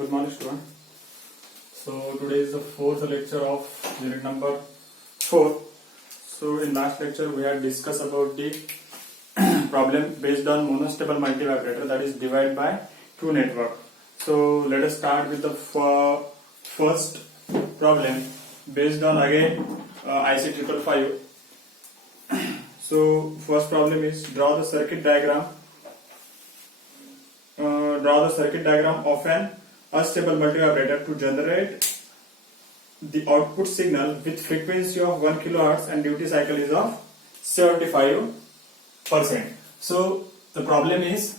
Good morning, student. So today is the fourth lecture of unit number 4. So in last lecture we had discussed about the problem based on monostable multivibrator, that is divided by two network. So let us start with the first problem based on again IC 555. So first problem is draw the circuit diagram. Draw the circuit diagram of an unstable multivibrator to generate the output signal with frequency of 1 kHz and duty cycle is of 75%. So the problem is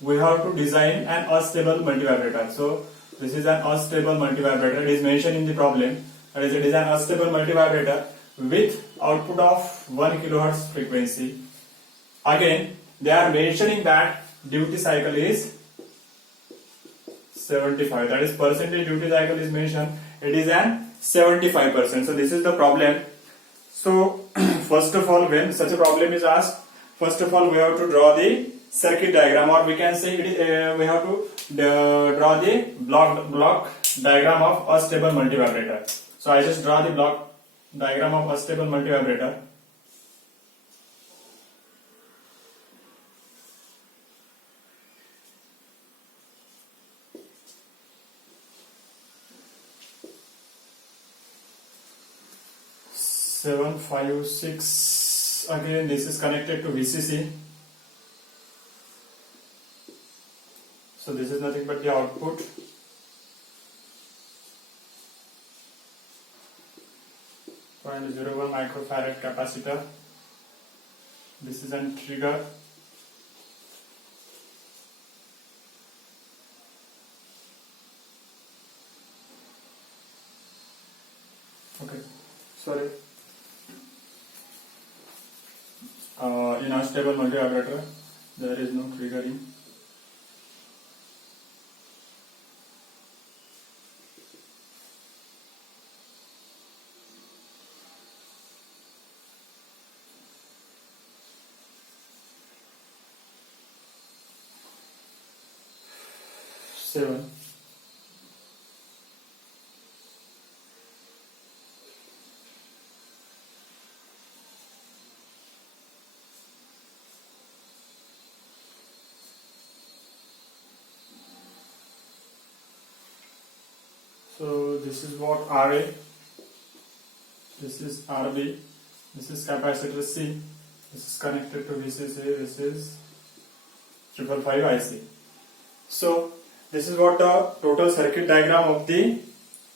we have to design an unstable multivibrator. So this is an unstable multivibrator. It is mentioned in the problem. That is, it is an unstable multivibrator with output of 1 kHz frequency. Again, they are mentioning that duty cycle is 75. That is, percentage duty cycle is mentioned. It is an 75%. So this is the problem. So first of all, when such a problem is asked, first of all we have to draw the circuit diagram, or we can say it is, we have to draw the block diagram of unstable multivibrator. So I just draw the block diagram of unstable multivibrator. Seven, 5, 6. Again, this is connected to VCC. So this is nothing but the output. And 0.01 microfarad capacitor. This is a trigger. Okay, sorry. In unstable multivibrator, there is no triggering. Seven. So this is what RA, this is RB, this is capacitor C, this is connected to VCC, this is 555 IC. So this is what the total circuit diagram of the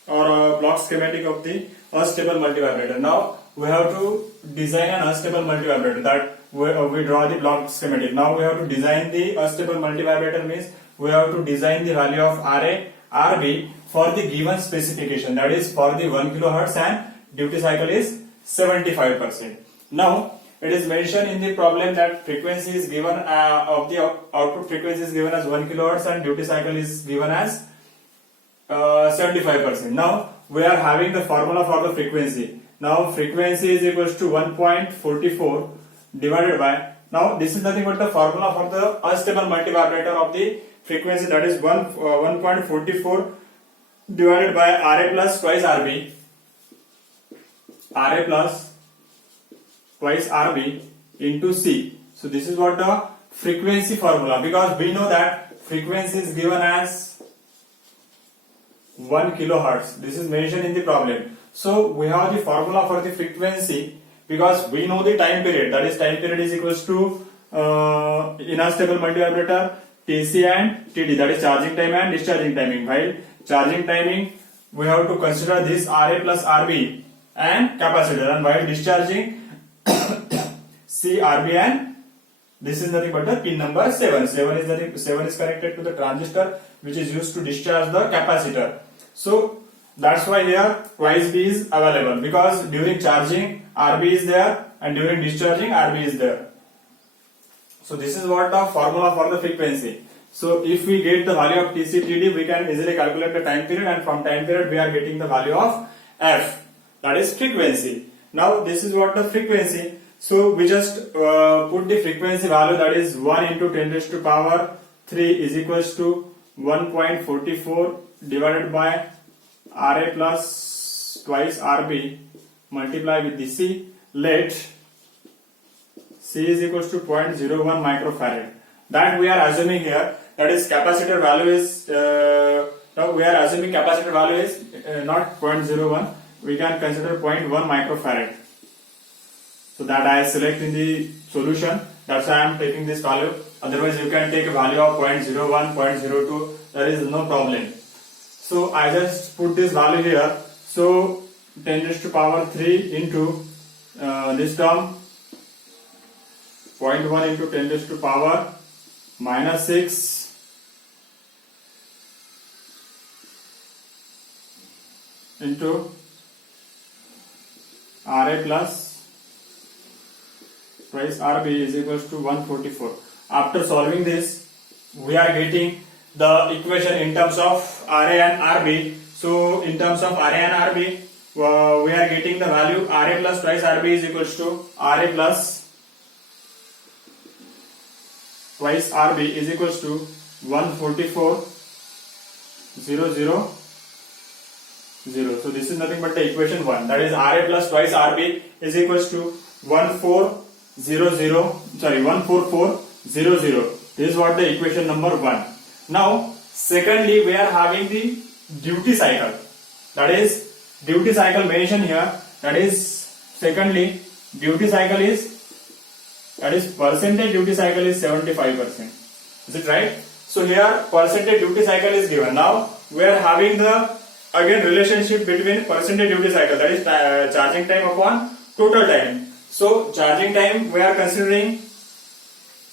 block schematic of the unstable multivibrator. Now we have to design an unstable multivibrator. That we draw the block schematic. Now we have to design the unstable multivibrator, means we have to design the value of RA, RB for the given specification, that is for the 1 kHz and duty cycle is 75%. Now it is mentioned in the problem that frequency is given of the output frequency is given as 1 kHz and duty cycle is given as 75%. Now we are having the formula for the frequency. Now frequency is equals to 1.44 divided by, now this is nothing but the formula for the unstable multivibrator of the frequency, that is 1.44 divided by RA plus twice RB, RA plus twice RB into C. So this is what the frequency formula, because we know that frequency is given as 1 kHz. This is mentioned in the problem. So we have the formula for the frequency, because we know the time period, that is time period is equals to in unstable multivibrator TC and TD, that is charging time and discharging timing. While charging timing we have to consider this RA plus RB and capacitor, and while discharging C, RB, and this is nothing but the pin number 7. 7 is connected to the transistor which is used to discharge the capacitor. So that's why here twice B is available, because during charging RB is there and during discharging RB is there. So this is what the formula for the frequency. So if we get the value of TC, TD, we can easily calculate the time period, and from time period we are getting the value of F, that is frequency. Now this is what the frequency. So we just put the frequency value, that is 1 into 10 raised to power 3 is equals to 1.44 divided by Ra plus twice Rb multiply with the C. Let C is equals to 0.01 microfarad. That we are assuming here. That is capacitor value is now we are assuming capacitor value is not 0.01. We can consider 0.1 microfarad. So that I select in the solution. That's why I am taking this value. Otherwise, you can take a value of 0.01, 0.02. There is no problem. So I just put this value here. So 10 raised to power 3 into this term 0.1 into 10 raised to power minus 6 into Ra plus twice Rb is equals to 144. After solving this, we are getting the equation in terms of Ra and Rb. So in terms of Ra and Rb, we are getting the value Ra plus twice Rb is equals to Ra plus twice Rb is equals to 144,000. So this is nothing but the equation 1. That is Ra plus twice Rb is equals to 144,000. This is what the equation number 1. Now, secondly, we are having the duty cycle. That is duty cycle mentioned here. That is secondly, duty cycle is percentage duty cycle is 75%. Is it right? So here percentage duty cycle is given. Now we are having the again relationship between percentage duty cycle, that is charging time upon total time. So charging time we are considering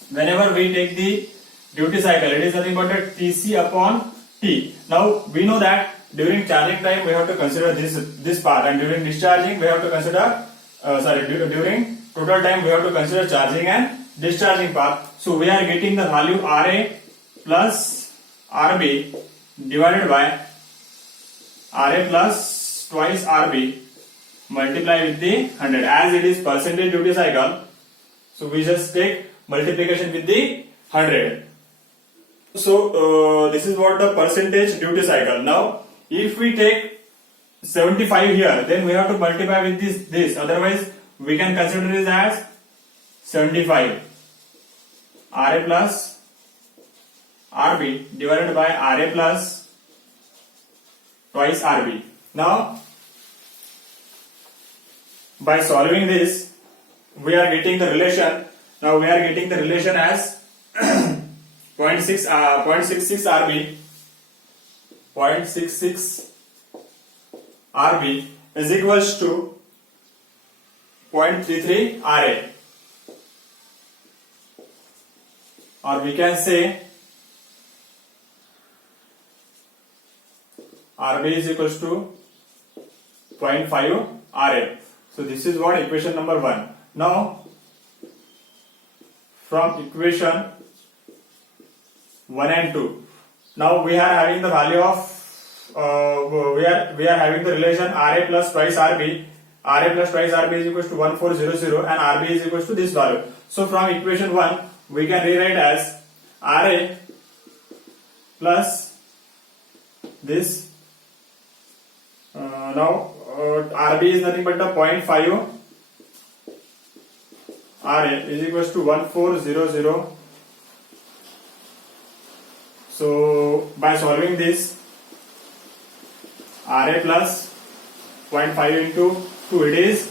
whenever we take the duty cycle, it is nothing but a Tc upon T. Now we know that during charging time we have to consider this part, and during discharging we have to consider during total time we have to consider charging and discharging part. So we are getting the value Ra plus Rb divided by Ra plus twice Rb multiply with the 100. As it is percentage duty cycle, so we just take multiplication with the 100. So this is what the percentage duty cycle. Now if we take 75 here, then we have to multiply with this. Otherwise we can consider it as 75 Ra plus Rb divided by Ra plus twice Rb. Now by solving this, we are getting the relation. Now we are getting the relation as 0.66 Rb is equals to 0.33 Ra, or we can say Rb is equals to 0.5 Ra. So this is what equation number 1. Now from equation 1 and 2, now we are having the value of we are having the relation Ra plus twice Rb. Ra plus twice Rb is equals to 1400 and Rb is equals to this value. So from equation 1 we can rewrite as Ra plus this. Now Rb is nothing but the 0.5 Ra is equals to 1400. So by solving this, Ra plus 0.5 into 2, it is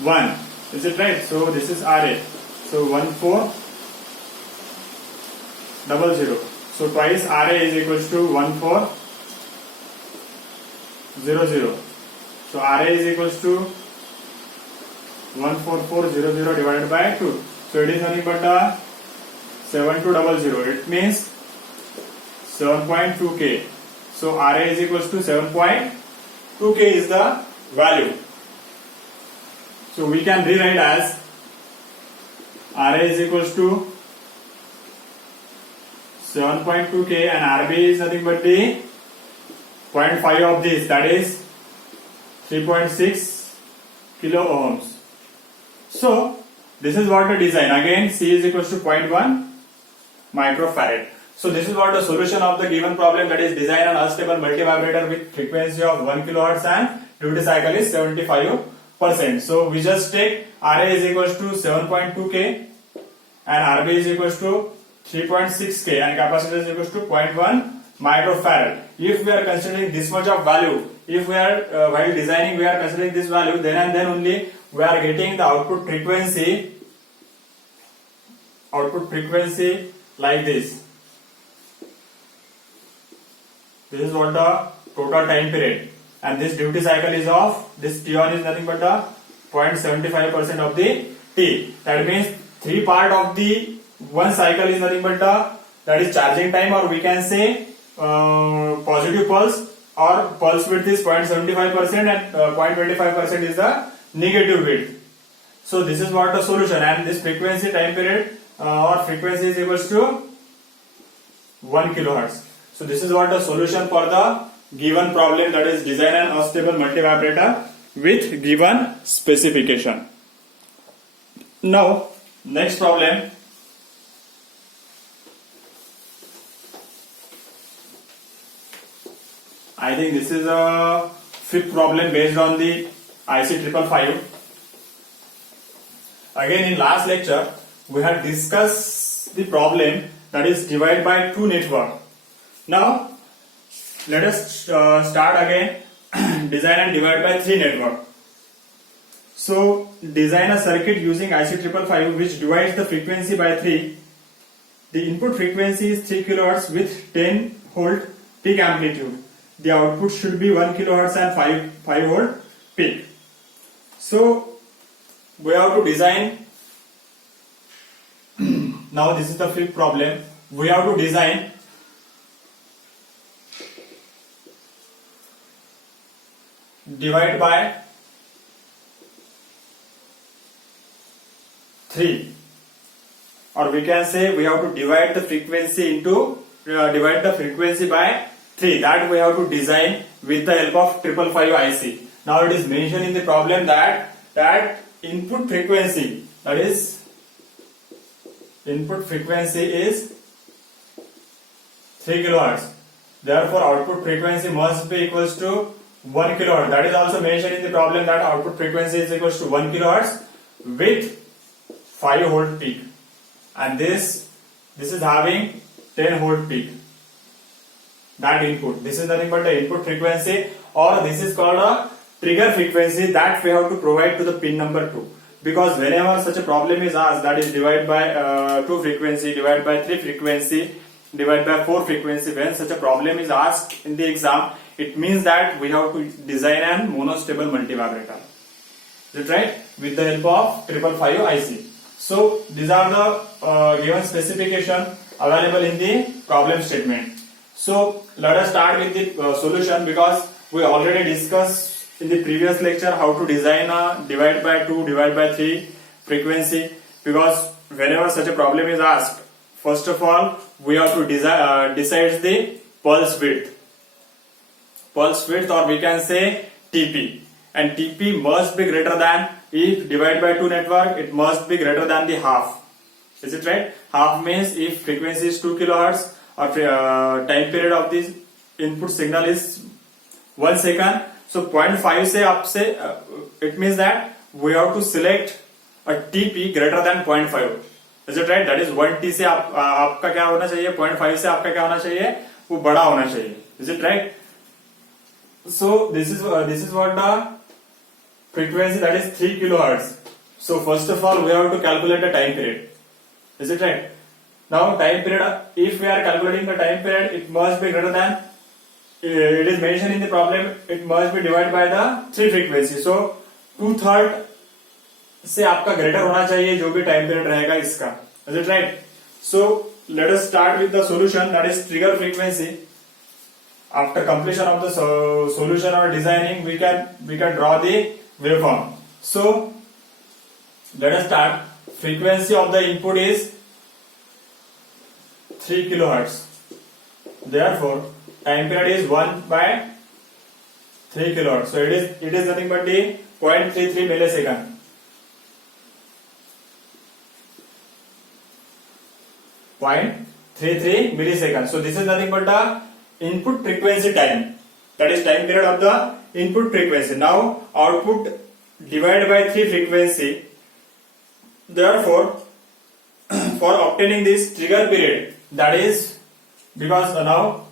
1. Is it right? So this is Ra. So 1400. So twice Ra is equals to 1400. So Ra is equals to 14400 divided by 2. So it is nothing but 7200. It means 7.2K. So Ra is equals to 7.2K is the value. So we can rewrite as Ra is equals to 7.2K and Rb is nothing but the 0.5 of this, that is 3.6 kilo ohms. So this is what the design. Again C is equals to 0.1 microfarad. So this is what the solution of the given problem, that is design an unstable multivibrator with frequency of 1 kilohertz and duty cycle is 75%. So we just take Ra is equals to 7.2K and Rb is equals to 3.6K and capacitance is equals to 0.1 microfarad. If we are considering this much of value, if we are while designing we are considering this value, then and then only we are getting the output frequency like this. This is what the total time period, and this duty cycle is of this T1 is nothing but the 0.75% of the T. That means 3 part of the one cycle is nothing but that is charging time, or we can say positive pulse, or pulse width is 0.75% and 0.25% is the negative width. So this is what the solution, and this frequency time period or frequency is equals to 1 kilohertz. So this is what the solution for the given problem, that is design an unstable multivibrator with given specification. Now next problem. I think this is a fifth problem based on the IC 555. Again, in last lecture we had discussed the problem that is divide by 2 network. Now let us start again design and divide by 3 network. So design a circuit using IC 555 which divides the frequency by 3. The input frequency is 3 kHz with 10 volt peak amplitude. The output should be 1 kHz and 5 volt peak. So we have to design. Now this is the fifth problem. We have to design divide by 3, or we can say we have to divide the frequency into divide the frequency by 3. That we have to design with the help of 555 IC. Now it is mentioned in the problem that input frequency, that is input frequency is 3 kHz. Therefore output frequency must be equals to 1 kHz. That is also mentioned in the problem that output frequency is equals to 1 kHz with 5 volt peak, and this is having 10 volt peak. That input, this is nothing but the input frequency, or this is called a trigger frequency that we have to provide to the pin number 2. Because whenever such a problem is asked, that is divide by 2 frequency, divide by 3 frequency, divide by 4 frequency, when such a problem is asked in the exam, it means that we have to design a monostable multivibrator. Is it right? With the help of 555 IC. So these are the given specification available in the problem statement. So let us start with the solution, because we already discussed in the previous lecture how to design a divide by 2, divide by 3 frequency. Because whenever such a problem is asked, first of all we have to decide the pulse width, or we can say TP, and TP must be greater than, if divide by 2 network, it must be greater than the half. Is it right? Half means if frequency is 2 kHz, or time period of this input signal is 1 second, so 0.5 से up से it means that we have to select a TP greater than 0.5. Is it right? That is 1T से आपका क्या होना चाहिए, 0.5 से आपका क्या होना चाहिए, वो बड़ा होना चाहिए. Is it right? So this is what the frequency, that is 3 kHz. So first of all we have to calculate the time period. Is it right? Now time period, if we are calculating the time period, it must be greater than, it is mentioned in the problem, it must be divided by the 3 frequency. So 2/3 से आपका greater होना चाहिए जो भी time period रहेगा इसका. Is it right? So let us start with the solution, that is trigger frequency. After completion of the solution or designing, we can draw the waveform. So let us start. Frequency of the input is 3 kHz. Therefore time period is 1 by 3 kHz. So it is nothing but the 0.33 millisecond. 0.33 33 milliseconds. So this is nothing but the input frequency time. That is time period of the input frequency. Now output divided by 3 frequency. Therefore, for obtaining this trigger period, that is because now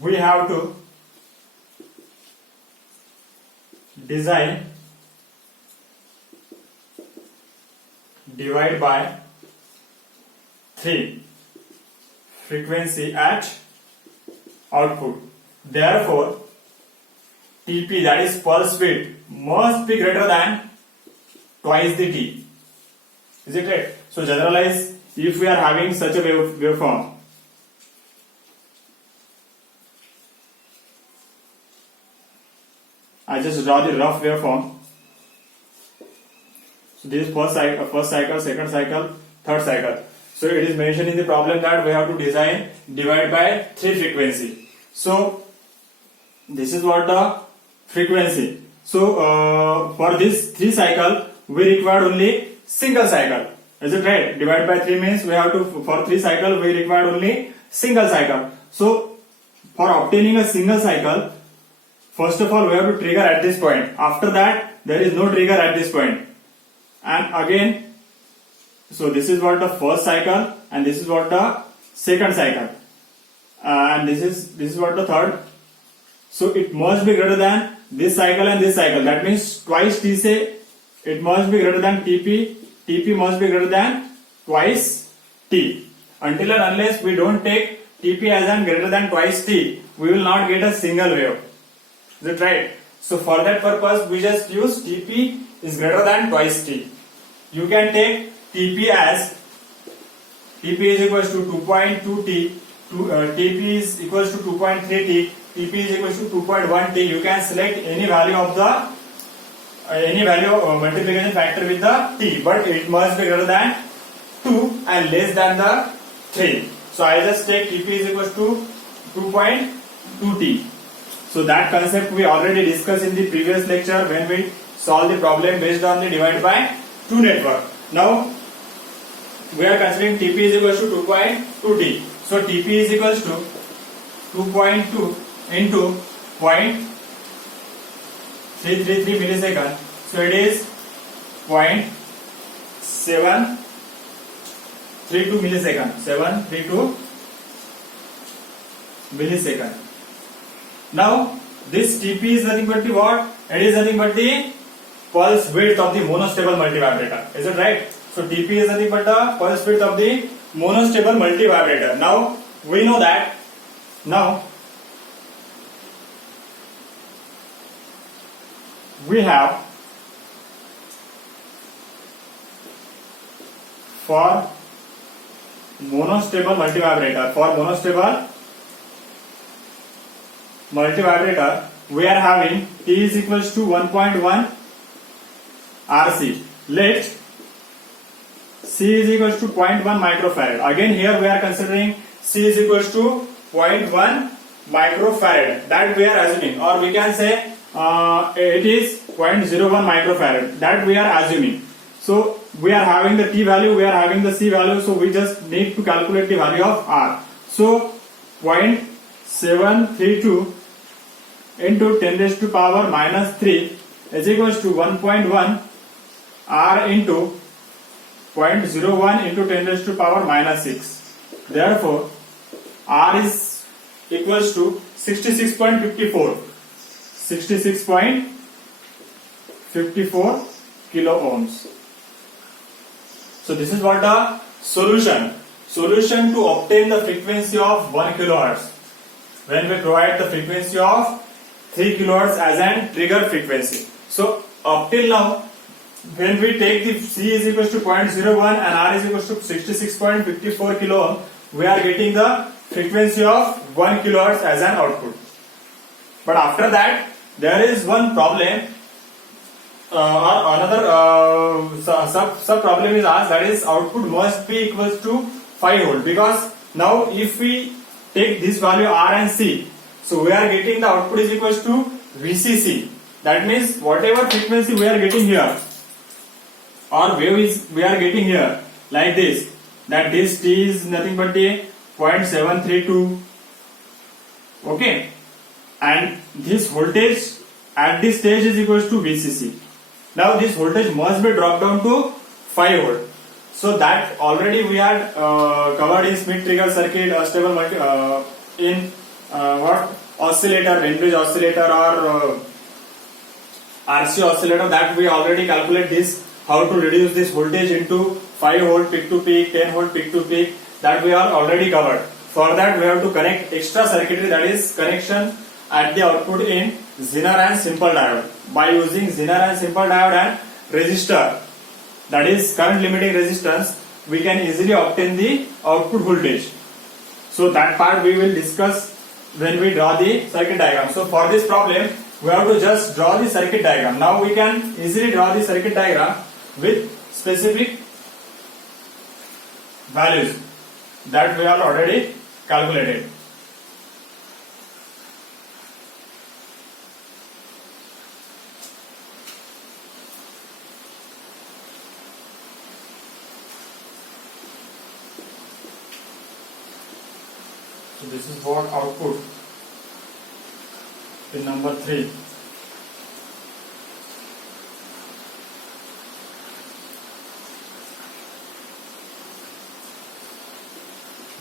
we have to design divide by 3 frequency at output. Therefore, TP, that is pulse width, must be greater than twice the T. Is it right? So generalize if we are having such a waveform. I just draw the rough waveform. So this is first cycle, second cycle, third cycle. So it is mentioned in the problem that we have to design divide by 3 frequency. So this is what the frequency. So for this 3 cycle, we require only single cycle. Is it right? Divide by 3 means we have to, for 3 cycle, we require only single cycle. So for obtaining a single cycle, first of all, we have to trigger at this point. After that, there is no trigger at this point. And again, so this is what the first cycle, and this is what the second cycle, and this is what the third. So it must be greater than this cycle and this cycle. That means twice T say it must be greater than TP. TP must be greater than twice T. Until and unless we don't take TP as an greater than twice T, we will not get a single wave. Is it right? So for that purpose, we just use TP is greater than twice T. You can take TP as TP is equals to 2.2 T, TP is equals to 2.3 T, TP is equals to 2.1 T. You can select any value of the multiplication factor with the T, but it must be greater than 2 and less than the 3. So I just take TP is equals to 2.2 T. So that concept we already discussed in the previous lecture when we solved the problem based on the divide by 2 network. Now we are considering TP is equals to 2.2 T. So TP is equals to 2.2 into 0.333 millisecond. So it is 0.732 millisecond. 732 millisecond. Now this TP is nothing but the what? It is nothing but the pulse width of the monostable multivibrator. Is it right? So TP is nothing but the pulse width of the monostable multivibrator. Now we know that now we have for monostable multivibrator we are having T is equals to 1.1 RC. Let C is equals to 0.1 microfarad. Again here we are considering C is equals to 0.1 microfarad. That we are assuming, or we can say it is 0.01 microfarad. That we are assuming. So we are having the T value, we are having the C value. So we just need to calculate the value of R. So 0.732 into 10 raised to power minus 3 is equals to 1.1 R into 0.01 into 10 raised to power minus 6. Therefore, R is equals to 66.54 kilo ohms. So this is what the solution to obtain the frequency of 1 kilohertz when we provide the frequency of 3 kilohertz as an trigger frequency. So up till now, when we take the C is equals to 0.01 and R is equals to 66.54 kilo ohm, we are getting the frequency of 1 kilohertz as an output. But after that, there is one problem or another sub problem is asked, that is output must be equals to 5 volt, because now if we take this value R and C, so we are getting the output is equals to VCC. That means whatever frequency we are getting here or wave is we are getting here, like this, that this T is nothing but a 0.732. Okay, and this voltage at this stage is equals to VCC. Now this voltage must be dropped down to 5 volt. So that already we had covered in Schmitt trigger circuit, stable in what oscillator, Wien-Bridge oscillator or RC oscillator, that we already calculate this, how to reduce this voltage into 5 volt peak to peak, 10 volt peak to peak, that we are already covered. For that we have to connect extra circuitry, that is connection at the output in Zener and simple diode. By using Zener and simple diode and resistor, that is current limiting resistance, we can easily obtain the output voltage. So that part we will discuss when we draw the circuit diagram. So for this problem we have to just draw the circuit diagram. Now we can easily draw the circuit diagram with specific values that we are already calculated. So this is what output in number 3.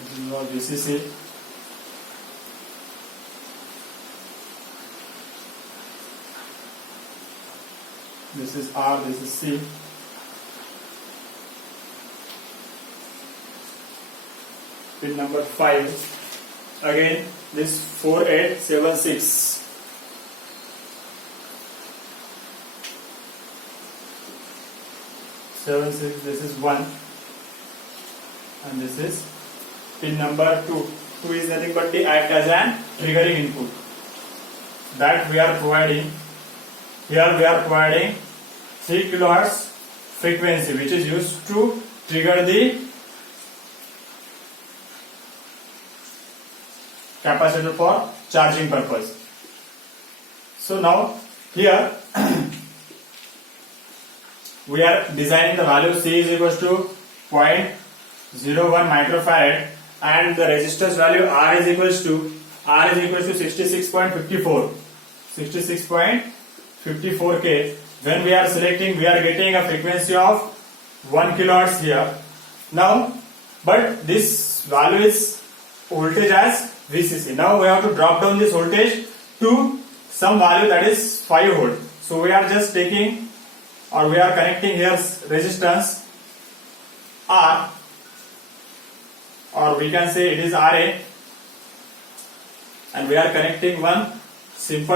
This is our VCC. This is R, this is C. Pin number 5. Again, this 4876. This is 1, and this is pin number 2. 2 is nothing but the act as an triggering input that we are providing. Here we are providing 3 kHz frequency, which is used to trigger the capacitor for charging purpose. So now here we are designing the value C is equals to 0.01 microfarad, and the resistance value R is equals to 66.54 K. When we are selecting, we are getting a frequency of 1 kHz here. Now, but this value is voltage as VCC. Now we have to drop down this voltage to some value, that is 5 volt. So we are just taking, or we are connecting here resistance R, or we can say it is RA, and we are connecting one simple